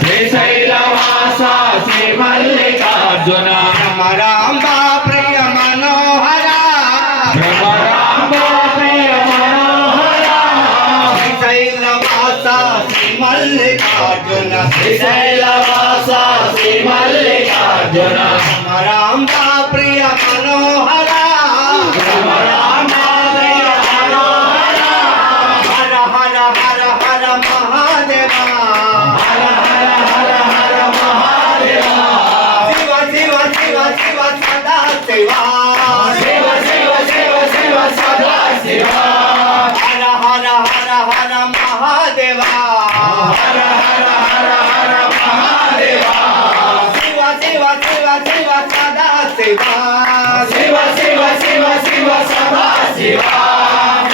శ్రీశైలవాస శ్రీ మల్లికార్జున రామ రామ రమరాంబ ప్రియ మనోహర రమరాంబ ప్రియ మనోహర హర హర హర హర మహాదేవ హర హర హర హర మహాదేవ శివ శివ శివ శివ సదా శివ శివ శివ శివ శివ సదా శివ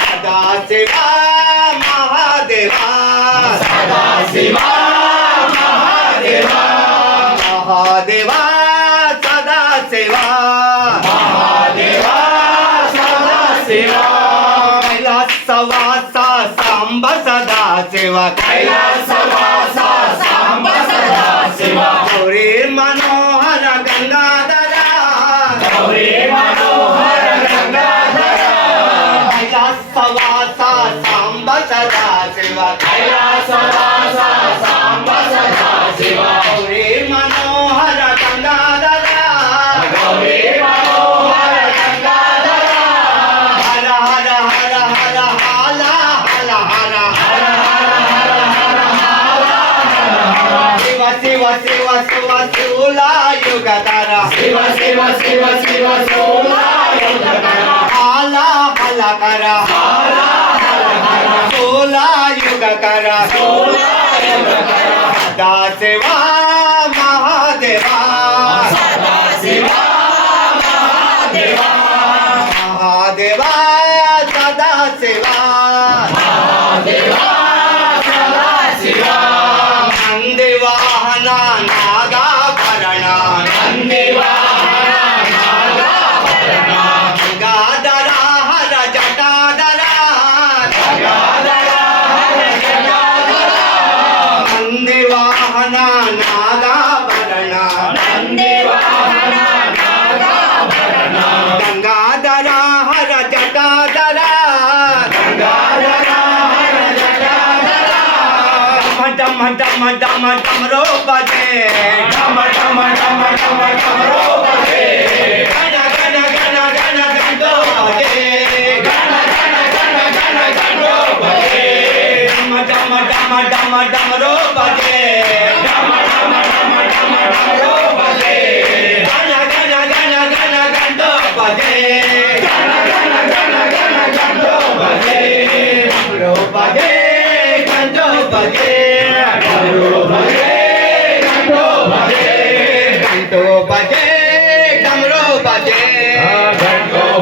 సదాశివా మహాదేవా సదాశివా మహాదేవా మహాదేవా సదాశివా మహాదేవా సదాశివా కైలాసవాస సాంబ Sadashiva కైలాసవాస Shiva Shiva శివుల యుగధర Shiva Shiva Shiva Shiva శివుల Okay. dama dama dama ro baje dama dama dama dama dama ro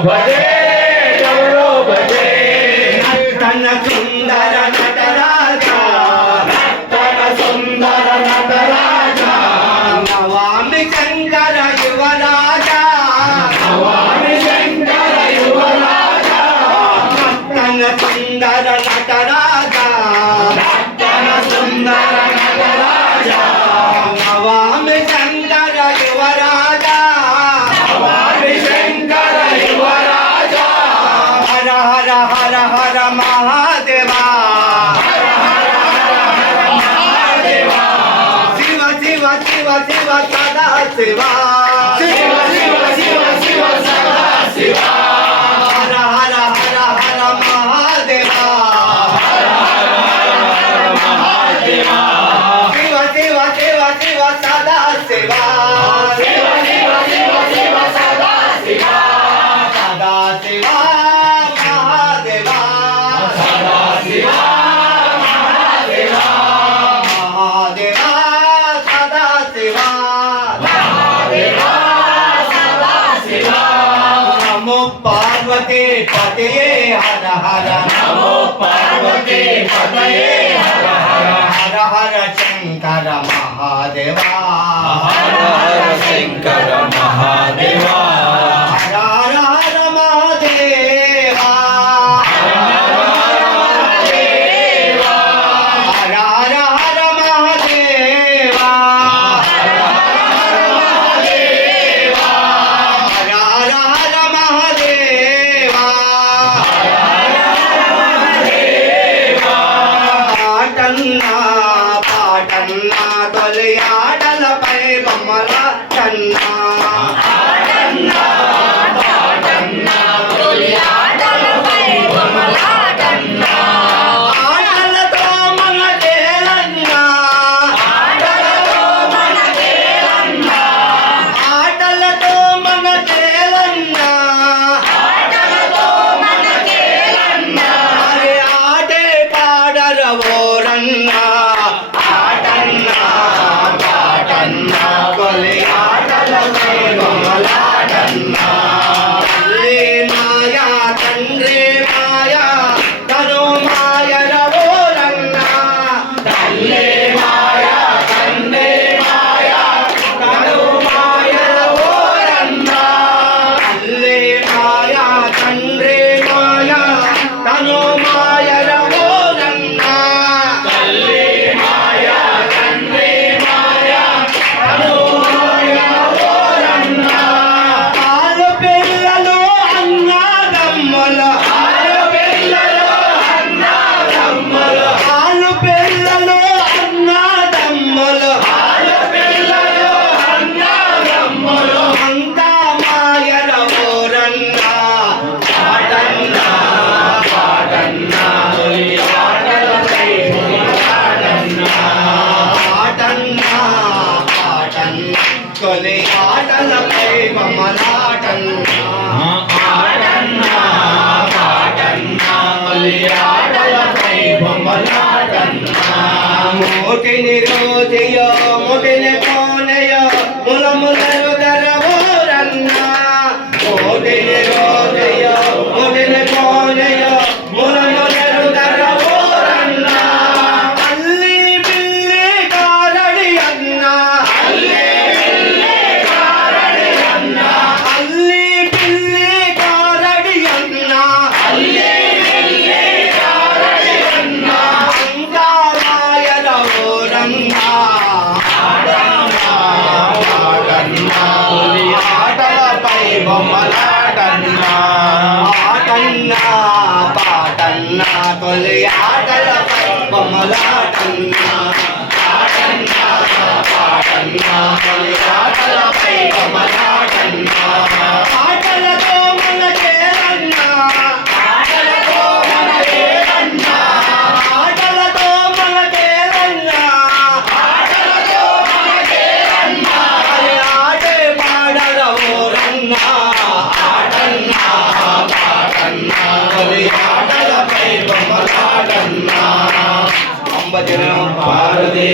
భజే గౌరో భజే. నటన సుందర నటరాజా. నటన సుందర నటరాజా. నవామి శంకర యువరాజా. నవామి శంకర యువరాజా. నటన సుందర Nataraja. te vas. పతయే Hara Hara Namo పార్వతే పతయే Hara Hara Hara Hara Shankara Mahadeva ఆటలతోనే ఆటలపై మమలాటన్నా. ఆటన్నా పాటన్నా ఆటలపై మమలాటన్నా. మోటిని రోజయో మోటిని Oh my God. பஜனம் பார்வதே